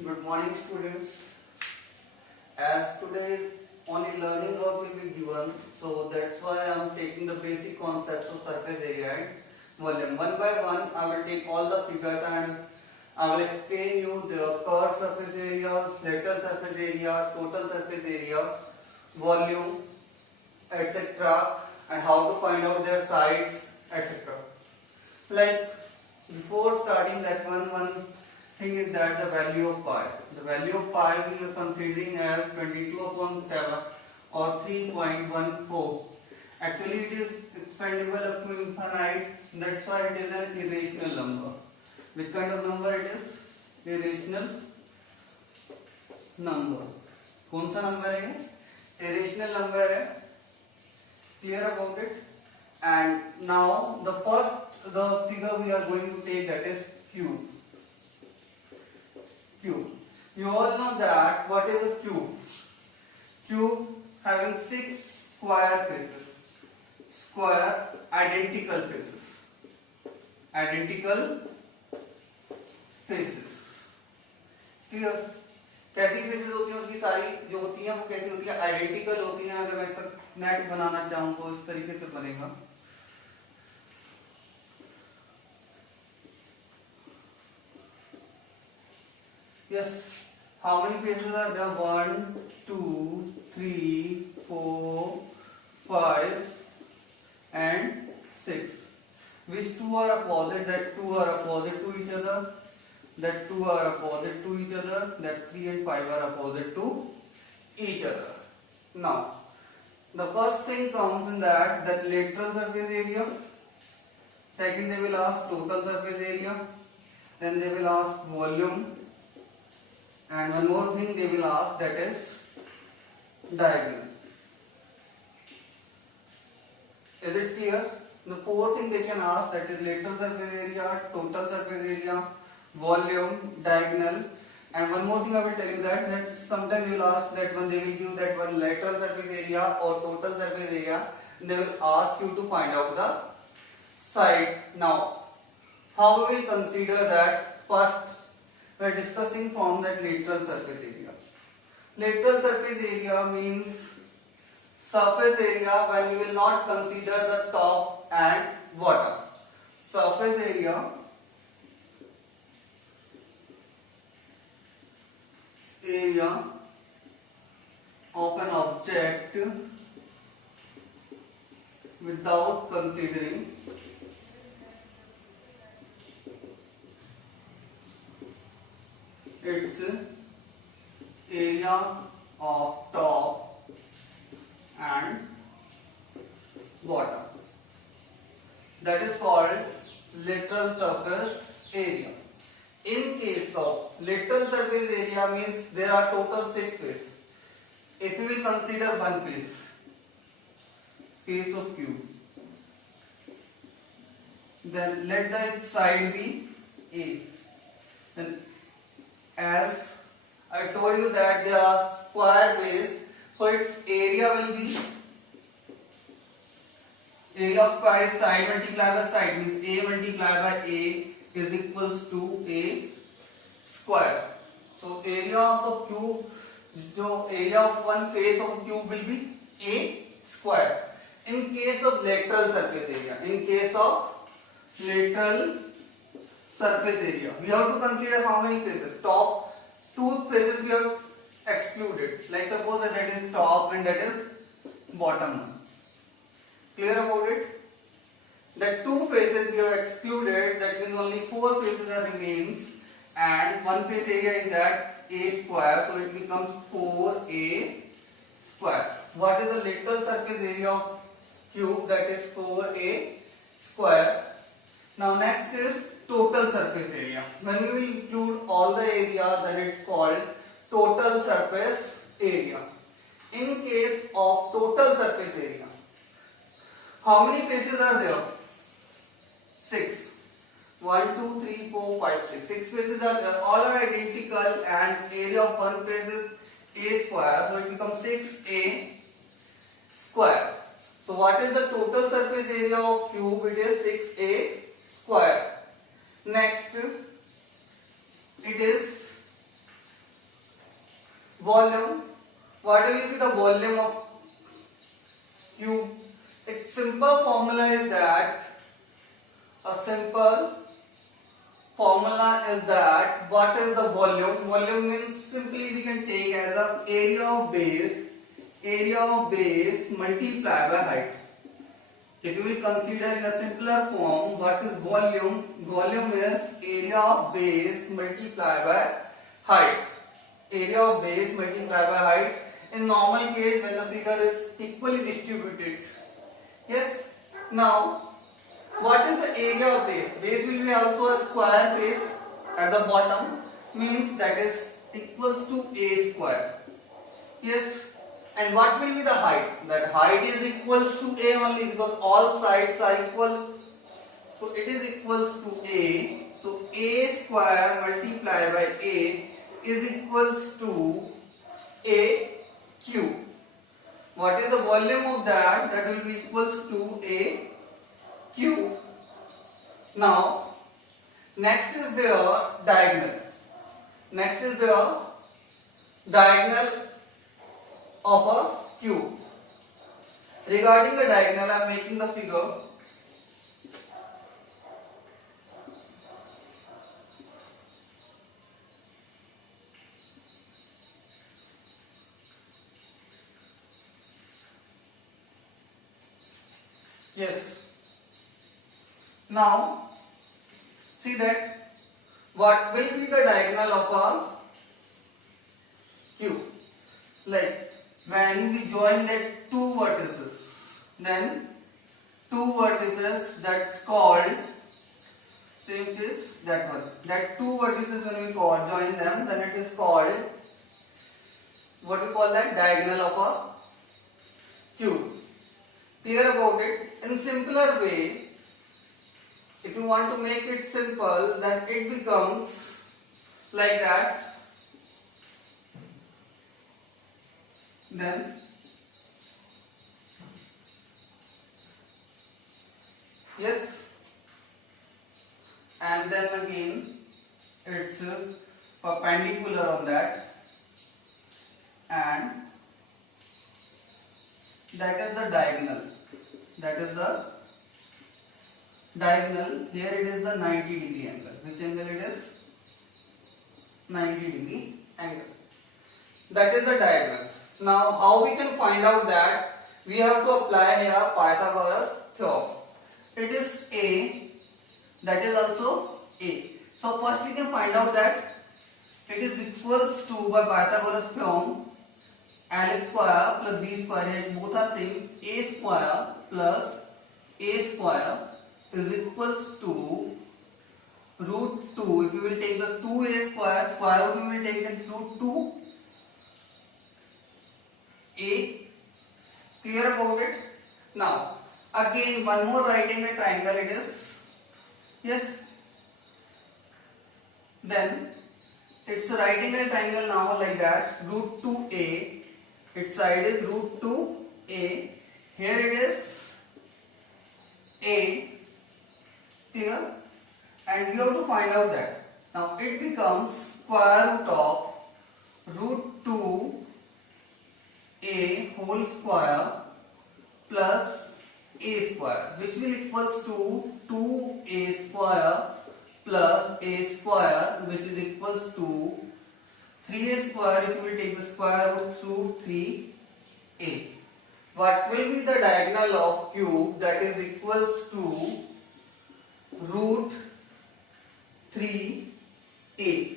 Good morning, students. As today only learning work will be given, so that's why I am taking the basic concepts of surface area and volume. One by one, I will take all the figures and I will explain you the curved surface area, lateral surface area, total surface area, volume, etc., and how to find out their sides, etc. Like before starting that one thing is that the value of pi. The value of pi we are considering as 22 upon 7 or 3.14. Actually it is expandable up to infinite, that's why it is an irrational number. Which kind of number it is? Irrational number. कौन सा number है? Irrational number है. Clear about it? And now the figure we are going to take, that is cube. Cube. You all know that what is a cube? Cube having 6 square faces. Square identical faces. Identical faces. Clear? कैसी faces होती हैं? उसकी सारी जो होती हैं वो कैसी होती है? आइडेंटिकल होती हैं. अगर मैं इसका नेट बनाना चाहूँ तो इस तरीके से बनेगा. Yes. How many faces are there? 1, 2, 3, 4, 5 and 6. Which two are opposite? That two are opposite to each other. That 2 are opposite to each other. That 3 and 5 are opposite to each other. Now, the first thing comes in that lateral surface area. Second, they will ask total surface area. Then they will ask volume. And one more thing they will ask, that is diagonal. Is it clear? The fourth thing they can ask, that is lateral surface area, total surface area, volume, diagonal. And one more thing I will tell you that sometimes you will ask that one, they will give that one lateral surface area or total surface area. They will ask you to find out the side. Now, how we will consider that? First, we are discussing from that lateral surface area. Lateral surface area means surface area when we will not consider the top and bottom. Surface area of an object without considering its area of top and bottom. That is called lateral surface area. In case of lateral surface area means there are total 6 faces. If we will consider one face of cube, then let the side be A. Then as I told you that there are square base, so its area will be area of square is side multiplied by side, means A multiplied by A is equals to A square. So area of the cube, so area of one face of cube will be A square. In case of lateral surface area, surface area, we have to consider how many faces. Top 2 faces we have excluded. Like suppose that is top and that is bottom one. Clear about it? That 2 faces we have excluded, that means only 4 faces are remains, and one face area is that A square, so it becomes 4A square. What is the lateral surface area of cube? That is 4A square. Now next is total surface area. When we will include all the area, then it's called total surface area. In case of total surface area, how many faces are there? 6. 1, 2, 3, 4, 5, 6. 6 faces are there. All are identical and area of one face is A square. So it becomes 6A square. So what is the total surface area of cube? It is 6A square. Next, it is volume. What will be the volume of cube? Its simple formula is that what is the volume? Volume means simply we can take as a area of base multiplied by height. If you will consider in a simpler form, what is volume? Volume is area of base multiplied by height. Area of base multiplied by height. In normal case, when the figure is equally distributed. Yes. Now, what is the area of base? Base will be also a square base at the bottom. Means that is equals to a square. Yes. And what will be the height? That height is equals to a only because all sides are equal. So it is equals to a. So a square multiplied by a is equals to a cube. What is the volume of that? That will be equals to a cube. Now, next is the diagonal. Next is the diagonal of a cube. Regarding the diagonal, I am making the figure. Yes. Now, see that what will be the diagonal of a cube? Like when we join that two vertices, then two vertices that's called, same case that one. That two vertices when we join them, then it is called, what we call that, diagonal of a cube. Clear about it? In simpler way, if you want to make it simple, then it becomes like that. Then yes, and then again it's perpendicular on that, and that is the diagonal. That is the diagonal. Here it is the 90-degree angle. Which angle it is? 90-degree angle. That is the diagonal. Now, how we can find out that? We have to apply here Pythagoras theorem. It is A. That is also A. So first we can find out that it is equals to, by Pythagoras theorem, L square plus B square, and both are same. A square plus A square is equals to root 2. If you will take the 2a square, square root we will take the root 2 a. Clear about it? Now, again one more right angle triangle it is. Yes. Then it's a right angle triangle now like that. Root 2a. Its side is root 2a. Here it is a. Clear? And we have to find out that. Now it becomes square root of root 2a whole square plus a square, which will equals to 2a square plus a square, which is equals to 3a square. If you will take the square root through 3a, what will be the diagonal of cube? That is equals to root 3a.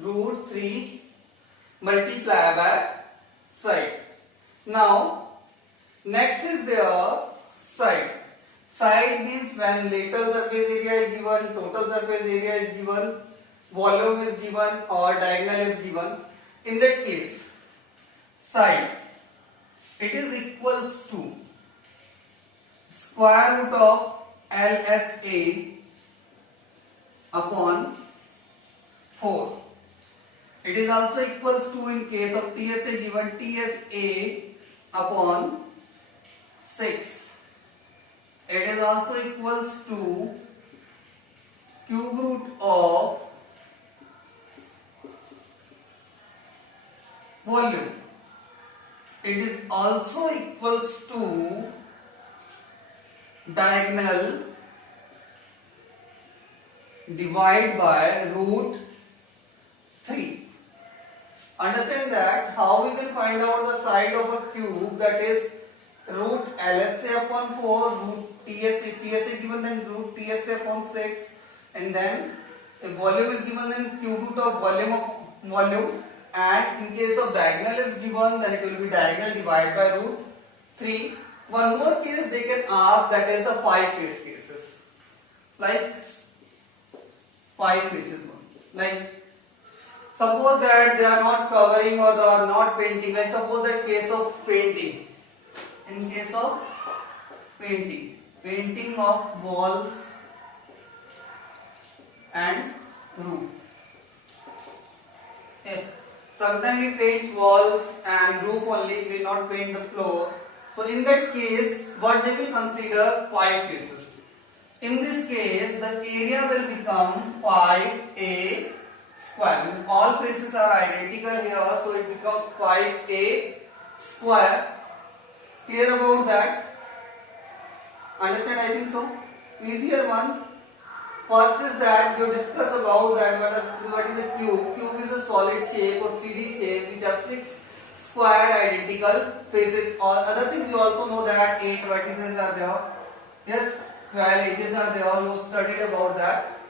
Root 3 multiplied by side. Now, next is their side. Side means when lateral surface area is given, total surface area is given, volume is given, or diagonal is given. In that case, side, it is equals to square root of LSA upon 4. It is also equals to, in case of TSA given, TSA upon 6. It is also equals to cube root of also equals to diagonal divide by root 3. Understand that how we can find out the side of a cube, that is root LSA upon 4, root TSA given, then root TSA upon 6, and then a volume is given, then cube root of volume, and in case of diagonal is given, then it will be diagonal divided by root 3. One more case they can ask, that is the 5 cases, like 5 cases. Like suppose that they are not covering or they are not painting. Like suppose that case of painting. In case of painting of walls and roof. Yes. Sometimes we paint walls and roof only, we not paint the floor. So in that case, what they will consider 5 cases. In this case, the area will become 5a square. Because all faces are identical here, so it becomes 5a square. Clear about that? Understand? I think so. Easier one. First is that you discuss about that what is a cube. Cube is a solid shape or 3D shape which have 6 square identical faces. All other things you also know that 8 vertices are there. Yes, 12 edges are there. You studied about that.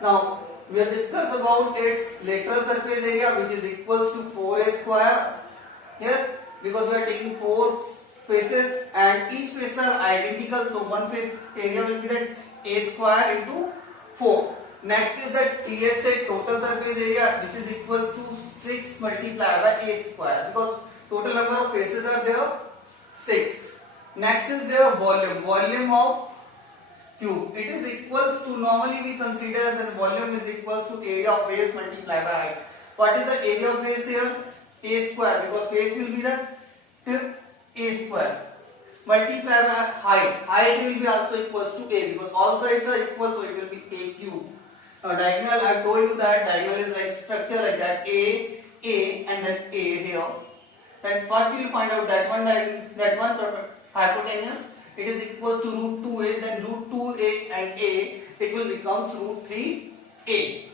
Now we have discussed about its lateral surface area, which is equals to 4a square. Yes, because we are taking 4 faces and each face are identical, so one face area will be that a square into 4. Next is that TSA, total surface area, which is equals to 6 multiplied by a square, because total number of faces are there 6. Next is their volume of cube. It is equals to, normally we consider that volume is equals to area of base multiplied by height. What is the area of base here? A square, because base will be the a square multiplied by height. Height will be also equals to a, because all sides are equal, so it will be a cube. Now diagonal, I told you that diagonal is like structure like that, a and then a here. Then first we will find out that one hypotenuse. It is equals to root 2a, then root 2a and a, it will become root 3a.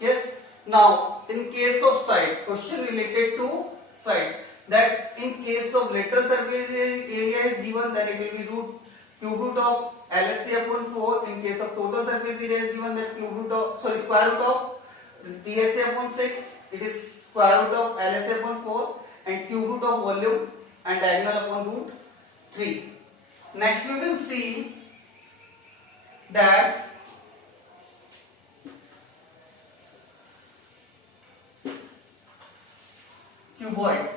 Yes. Now in case of side, question related to side, that in case of lateral surface area is given, then it will be cube root of LSA upon 4. In case of total surface area is given, that square root of TSA upon 6. It is square root of LSA upon 4 and cube root of volume and diagonal upon root 3. Next we will see that cuboid.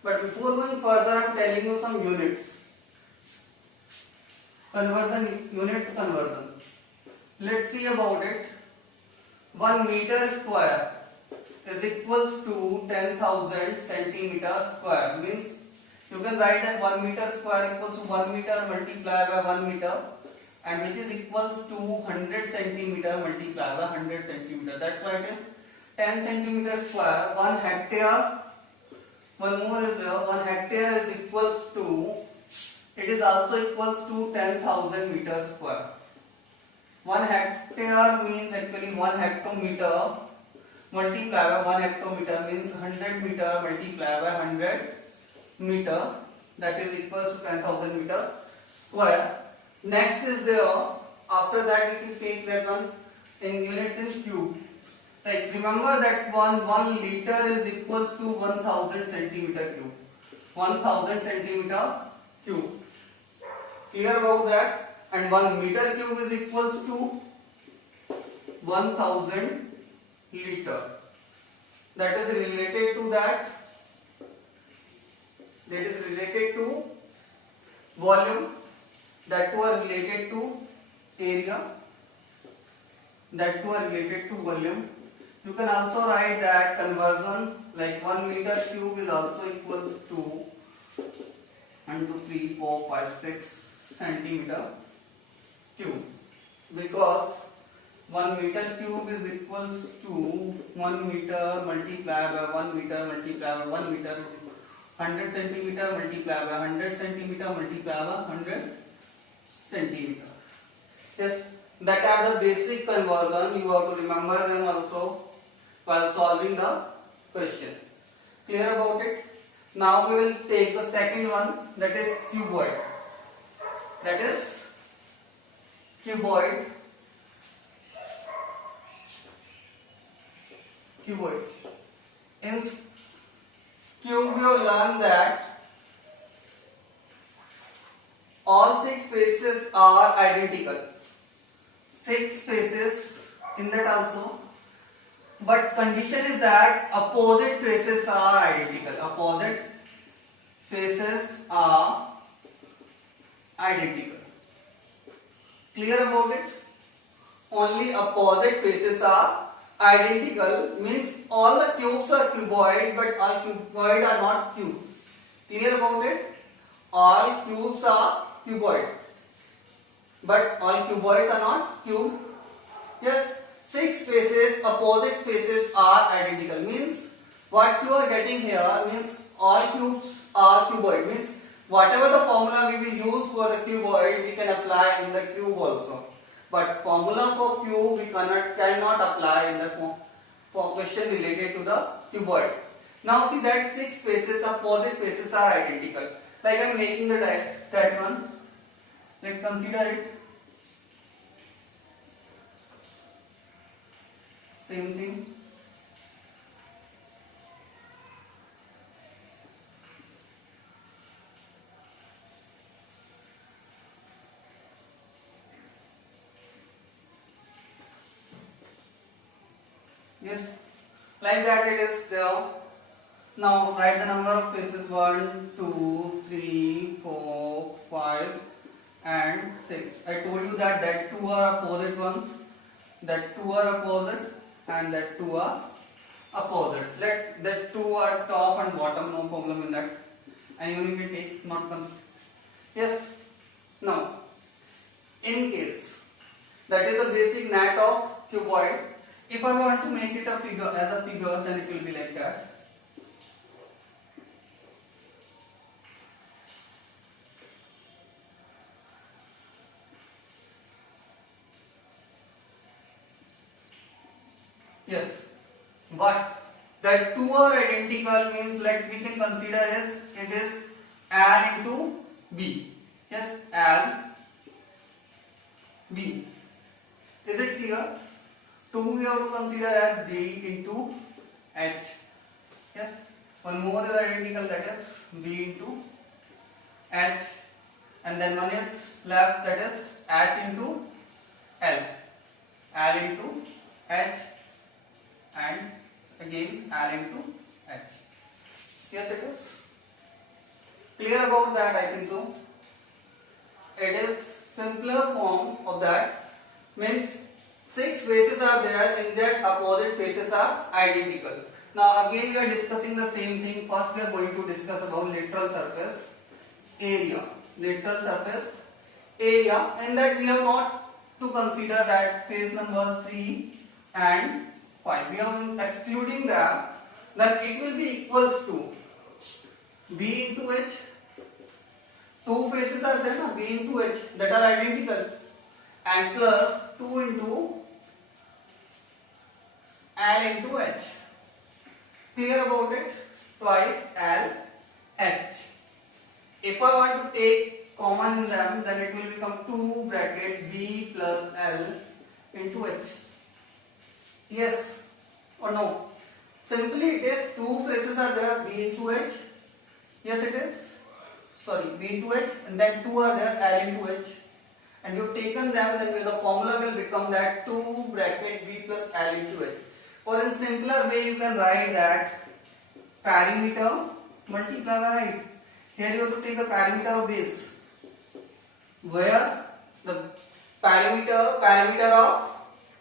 But before going further, I am telling you some units. Conversion. Let's see about it. 1 meter square is equals to 10,000 centimeter square. Means you can write that 1 meter square equals to 1 meter multiplied by 1 meter, and which is equals to 100 centimeter multiplied by 100 centimeter. That's why it is 10 centimeter square. 1 hectare. One more is there. 1 hectare is equals to, it is also equals to 10,000 meter square. 1 hectare means actually 1 hectometer multiplied by 1 hectometer means 100 meter multiplied by 100 meter, that is equals to 10,000 meter square. Next is there, after that we can take that one in units in cube. Like remember that 1 liter is equals to 1000 centimeter cube. 1000 centimeter cube. Clear about that? And 1 meter cube is equals to 1000 liter. That is related to that. That is related to volume. That two are related to area. That two are related to volume. You can also write that conversion, like 1 meter cube is also equals to 1, 2, 3, 4, 5, 6, centimeter cube, because 1 meter cube is equals to 1 meter multiplied by 1 meter multiplied by 1 meter, 100 centimeter multiplied by 100 centimeter multiplied by 100 centimeter. Yes, that are the basic conversion. You have to remember them also while solving the question. Clear about it? Now we will take the second one, that is cuboid. That is cuboid. Cuboid. In cube we have learned that all 6 faces are identical. 6 faces in that also. But condition is that opposite faces are identical. Opposite faces are identical. Clear about it? Only opposite faces are identical, means all the cubes are cuboid, but all cuboid are not cubes. Clear about it? All cubes are cuboid, but all cuboids are not cube. Yes. 6 faces, opposite faces are identical, means what you are getting here means all cubes are cuboid, means whatever the formula we will use for the cuboid we can apply in the cube also, but formula for cube we cannot apply in the for question related to the cuboid. Now see that 6 faces, opposite faces are identical, like I am making the that one. Let's consider it. Same thing. Yes, like that it is there. Now write the number of faces 1, 2, 3, 4, 5 and 6. I told you that 2 are opposite ones, that 2 are opposite and that 2 are opposite. Let that 2 are top and bottom, no problem in that. And you can take, not consider. Yes. Now, in case that is the basic net of cuboid. If I want to make it a figure as a figure, then it will be like that. Yes, but that 2 are identical means like we can consider as it is L into B. Yes, L, B. Is it clear? 2 we have to consider as D into H. Yes, one more is identical, that is B into H, and then one is left, that is H into L. L into H. And again L into H. Yes, it is clear about that, I think so. It is simpler form of that, means 6 faces are there, in that opposite faces are identical. Now again we are discussing the same thing. First we are going to discuss about lateral surface area. Lateral surface area, and that we have not to consider that face number 3 and 5. We are excluding that, then it will be equals to B into H. 2 faces are there, no? B into H, that are identical, and plus 2 into L into H. Clear about it? Twice L H. If I want to take common in them, then it will become 2 bracket B plus L into H. Yes or no? Simply it is 2 faces are there, B into H. Yes, it is. Sorry, B into H, and then 2 are there, L into H. And you have taken them, then the formula will become that 2 bracket B plus L into H. Or in simpler way, you can write that perimeter multiplied by height. Here you have to take the perimeter of base, where the perimeter of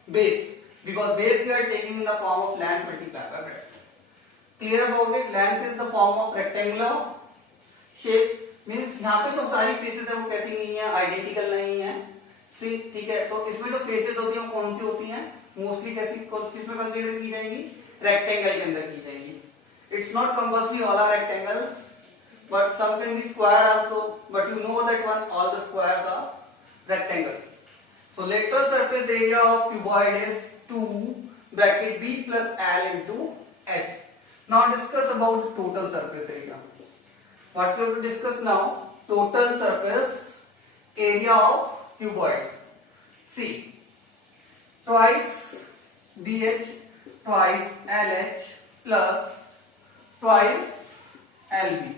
base, because base we are taking in the form of length multiplied by breadth. Clear about it? Length is the form of rectangular shape, means यहाँ पे जो सारी faces है वो कैसी नहीं है, identical नहीं है, ठीक है। तो इसमें जो फेसेस होती है कौन सी होती हैं, मोस्टली किसमें कंसीडर की जाएंगी, रेक्टेंगल के अंदर की जाएंगी। It's not compulsory all are rectangle but some can be square also, but you know that one all the squares are rectangle. So lateral surface area of cuboid is 2 bracket b plus l into h. Now discuss about the total surface area. What we have to discuss now, total surface area of cuboid. See, twice bh twice lh plus twice lb.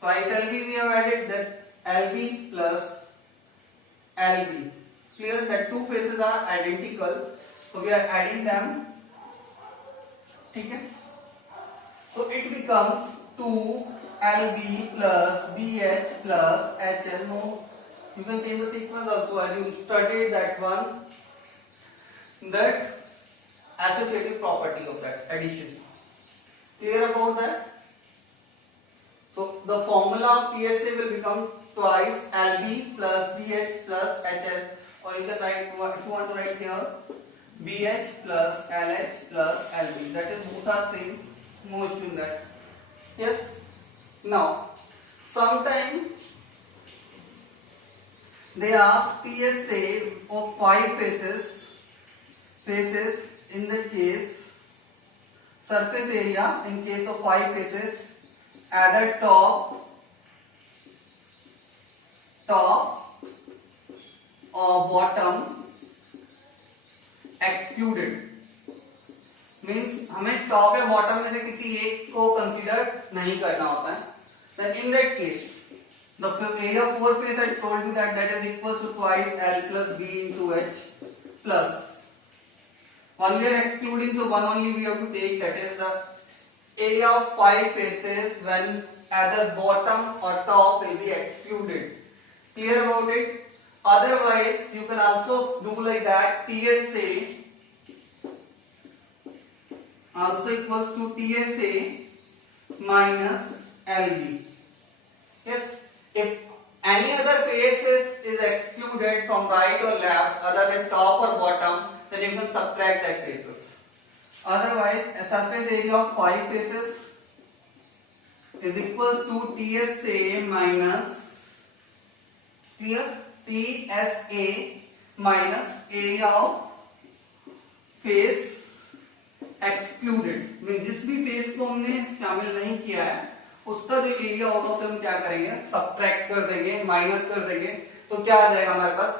Twice LB we have added, that LB plus LB. Clear that two faces are identical, so we are adding them. ठीक है? So it becomes 2LB plus BH plus HL. No, you can change the sequence also as you studied that one. That associative property of that addition. Clear about that? So the formula of PSA will become twice LB plus BH plus HL, or you can write, if you want to write here, BH plus LH plus LB. That is both are same. No issue in that. Yes. Now, sometimes they ask PSA of 5 faces. In the case surface area in case of 5 faces. Either top or bottom excluded, means हमें top या bottom में से किसी एक को consider नहीं करना होता है. Then in that case the area of 4 face I told you that is equals to twice L plus B into H plus one we are excluding, so one only we have to take, that is the area of 5 faces when either bottom or top will be excluded. Clear about it? Otherwise you can also do like that, TSA also equals to TSA minus LB. Yes, if any other face is excluded from right or left other than top or bottom, then you can subtract that faces. Otherwise, a surface area of 5 faces is equals to TSA minus TSA minus area of face excluded. Mean जिस भी face को हमने शामिल नहीं किया है उसका जो एरिया होगा उसे हम क्या करेंगे, सब्ट्रैक्ट कर देंगे, माइनस कर देंगे, तो क्या आ जाएगा हमारे पास